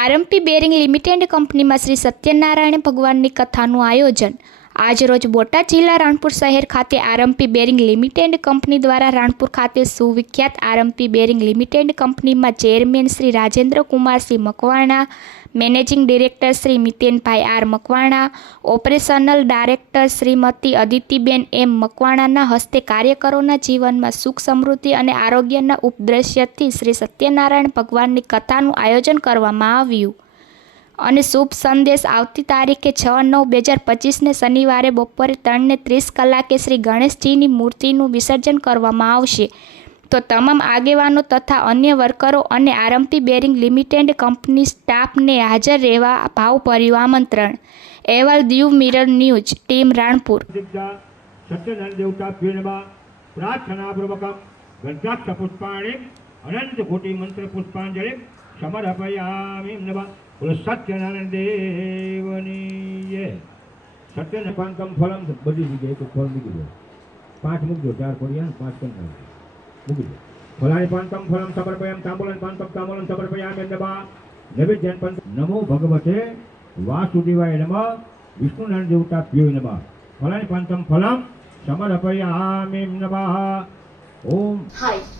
RMP bearing limited કંપનીમાં શ્રી સત્યનારાયણ ભગવાનની કથાનું આયોજન આજરોજ બોટાદ જિલ્લા રાણપુર શહેર ખાતે આરએમપી બેરિંગ લિમિટેડ કંપની દ્વારા રાણપુર ખાતે સુવિખ્યાત આરએમપી બેરિંગ લિમિટેડ કંપનીમાં chairman Shri Rajendra Kumarsinh Makwana, managing director Shri Mitenbhai R Makwana, operational director Shrimati Aditiben M મકવાણાના હસ્તે કાર્યકરોના જીવનમાં સુખ સમૃદ્ધિ અને આરોગ્યના ઉપદ્રશ્યથી શ્રી સત્યનારાયણ ભગવાનની કથાનું આયોજન કરવામાં આવ્યું. અને શુભ સંદેશ આવતી તારીખે છ નવ બે હજાર પચીસને શનિવારે બપોરે ત્રણને ત્રીસ કલાકે શ્રી ગણેશજીની મૂર્તિનું વિસર્જન કરવામાં આવશે. તો તમામ આગેવાનો તથા અન્ય વર્કરો અને આરમપી બેરિંગ લિમિટેડ કંપની સ્ટાફને હાજર રહેવા ભાવ ભાવભર્યું આમંત્રણ. અહેવાલ Diu mirror news, team Ranpur. પ્રાર્થના પૂર્વકમ પુષ્પાણી અનંત કોટી મંત્ર પુષ્પાંજલિ સમર્પયામિ નમઃ બોલો સત્યનારાયણ દેવની જય સત્યને પાંકમ ફળમ બધી જગ્યાએ એક ફળ મૂકી દો પાંચ મૂકજો ચાર ફળિયા પાંચ કંકમ મૂકી દો ફળાય પાંતમ ફલમ સમર્પયમ તાંબૂલન પાંતમ તાંબૂલન સમર્પયામિ નમઃ નૈવેદ્યન પંત નમો ભગવતે વાસુદેવાય નમઃ વિષ્ણુનારાયણ દેવતા પ્યોય નમઃ ફળાય પાંતમ ફલમ સમર્પયામિ નમઃ ઓમ હાય